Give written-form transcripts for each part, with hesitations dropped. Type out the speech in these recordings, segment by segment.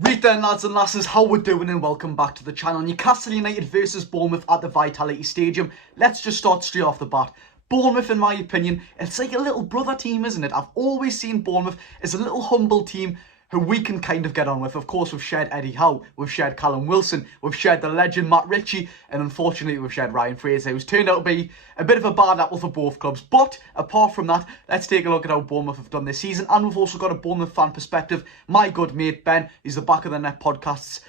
RIDDEN, lads and lasses, how we doing and welcome back to the channel. Newcastle United versus Bournemouth at the Vitality Stadium. Let's just start straight off the bat. Bournemouth, in my opinion, it's like a little brother team, isn't it? I've always seen Bournemouth as a little humble team who we can kind of get on with. Of course, we've shared Eddie Howe, we've shared Callum Wilson, we've shared the legend Matt Ritchie, and unfortunately we've shared Ryan Fraser, who's turned out to be a bit of a bad apple for both clubs. But apart from that, let's take a look at how Bournemouth have done this season, and we've also got a Bournemouth fan perspective. My good mate Ben, he's the Back of the Net podcast's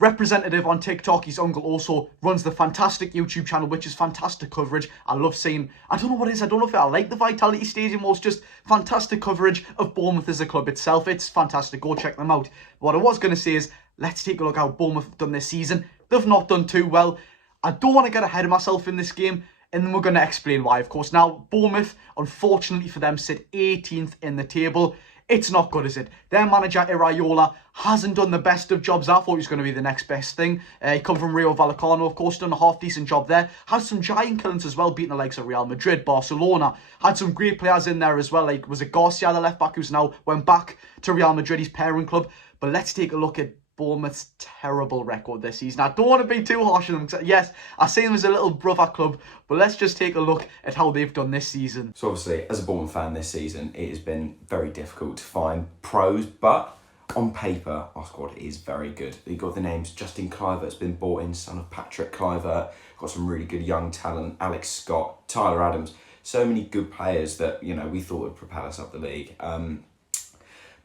representative on TikTok. His uncle also runs the fantastic YouTube channel, which is fantastic coverage. I love seeing, I don't know what it is, I don't know if I like the Vitality Stadium or it's just fantastic coverage of Bournemouth as a club itself. It's fantastic, go check them out. What I was going to say is, let's take a look at how Bournemouth have done this season. They've not done too well. I don't want to get ahead of myself in this game, and then we're going to explain why, of course. Now, Bournemouth, unfortunately for them, sit 18th in the table. It's not good, is it? Their manager, Iraola, hasn't done the best of jobs. I thought he was going to be the next best thing. He come from Rio Vallecano, of course, done a half-decent job there. Had some giant killings as well, beating the likes of Real Madrid, Barcelona. Had some great players in there as well, like, was it Garcia, the left-back, who's now went back to Real Madrid, his parent club. But let's take a look at Bournemouth's terrible record this season. I don't want to be too harsh on them. Yes, I see them as a little brother club, but let's just take a look at how they've done this season. So obviously, as a Bournemouth fan this season, it has been very difficult to find pros, but on paper, our squad is very good. You've got the names Justin Kluivert's been bought in, son of Patrick Kluivert. Got some really good young talent, Alex Scott, Tyler Adams. So many good players that, you know, we thought would propel us up the league.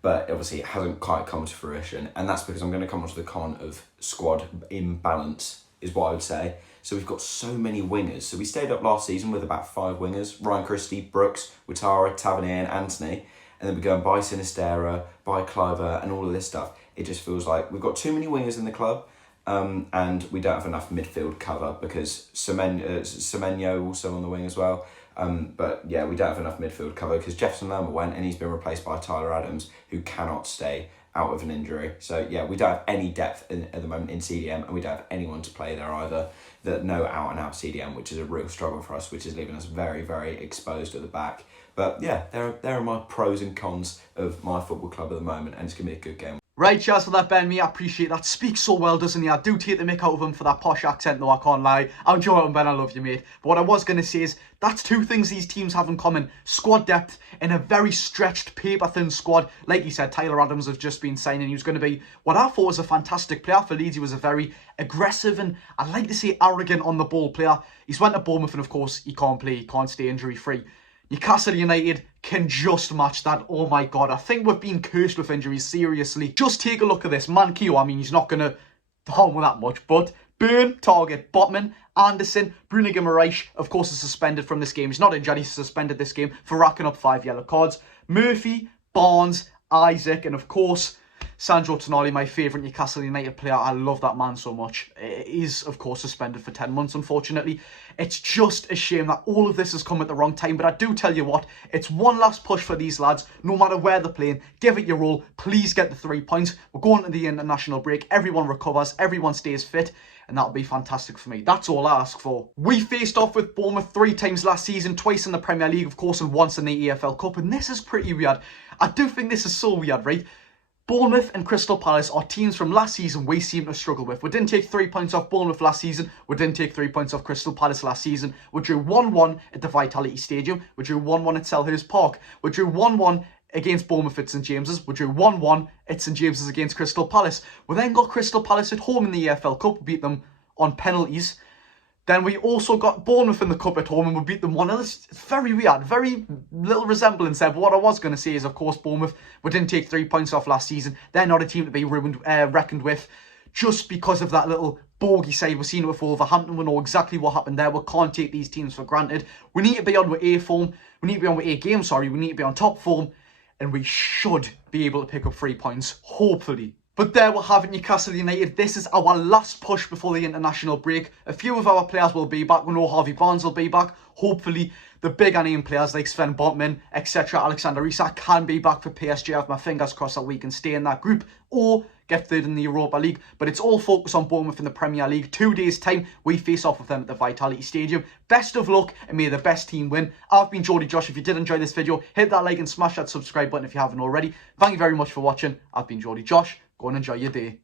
But obviously it hasn't quite come to fruition. And that's because I'm going to come onto the con of squad imbalance, is what I would say. So we've got so many wingers. So we stayed up last season with about 5 wingers. Ryan Christie, Brooks, Ouattara, Tavernier and Anthony. And then we go and buy Sinistera, buy Kluivert and all of this stuff. It just feels like we've got too many wingers in the club. And we don't have enough midfield cover because Semenyo also on the wing as well. But yeah, we don't have enough midfield cover because Jefferson Lerma went and he's been replaced by Tyler Adams, who cannot stay out of an injury. So yeah, we don't have any depth at the moment in CDM, and we don't have anyone to play there either. No out and out CDM, which is a real struggle for us, which is leaving us very, very exposed at the back. But yeah, there are my pros and cons of my football club at the moment, and it's going to be a good game. Right, cheers for that, Ben. Me, I appreciate that. Speaks so well, doesn't he? I do take the mick out of him for that posh accent, though, I can't lie. I enjoy it, Ben. I love you, mate. But what I was going to say is, that's 2 things these teams have in common. Squad depth and a very stretched, paper-thin squad. Like you said, Tyler Adams has just been signing. He was going to be what I thought was a fantastic player for Leeds. He was a very aggressive and, I'd like to say, arrogant on-the-ball player. He's went to Bournemouth and, of course, he can't play. He can't stay injury-free. Newcastle United can just match that. Oh my God, I think we've been cursed with injuries, seriously. Just take a look at this. Manquillo, I mean, he's not going to harm with that much, but Burn, Target, Botman, Anderson, Bruno Guimaraes, of course, is suspended from this game. He's not injured, he's suspended this game for racking up 5 yellow cards. Murphy, Barnes, Isaac, and of course, Sandro Tonali, my favourite Newcastle United player. I love that man so much. He's, of course, suspended for 10 months, unfortunately. It's just a shame that all of this has come at the wrong time. But I do tell you what, it's one last push for these lads, no matter where they're playing. Give it your all. Please get the 3 points. We're going to the international break. Everyone recovers. Everyone stays fit. And that'll be fantastic for me. That's all I ask for. We faced off with Bournemouth 3 times last season, twice in the Premier League, of course, and once in the EFL Cup. And this is pretty weird. I do think this is so weird, right? Bournemouth and Crystal Palace are teams from last season we seem to struggle with. We didn't take 3 points off Bournemouth last season. We didn't take 3 points off Crystal Palace last season. We drew 1-1 at the Vitality Stadium. We drew 1-1 at Selhurst Park. We drew 1-1 against Bournemouth at St James's. We drew 1-1 at St James's against Crystal Palace. We then got Crystal Palace at home in the EFL Cup. We beat them on penalties. Then we also got Bournemouth in the cup at home and we beat them 1-0. It's very weird, very little resemblance there. But what I was going to say is, of course, Bournemouth, we didn't take 3 points off last season. They're not a team to be reckoned with just because of that little bogey side. We've seen it with Wolverhampton. We know exactly what happened there. We can't take these teams for granted. We need to be on with A form. We need to be on with A game, sorry. We need to be on top form. And we should be able to pick up 3 points, hopefully. But there we have it, Newcastle United. This is our last push before the international break. A few of our players will be back. We know Harvey Barnes will be back. Hopefully, the bigger name players like Sven Botman, etc., Alexander Isak can be back for PSG. I have my fingers crossed that we can stay in that group or get third in the Europa League. But it's all focused on Bournemouth in the Premier League. 2 days' time, we face off with them at the Vitality Stadium. Best of luck and may the best team win. I've been Geordie Josh. If you did enjoy this video, hit that like and smash that subscribe button if you haven't already. Thank you very much for watching. I've been Geordie Josh. Go and enjoy your day.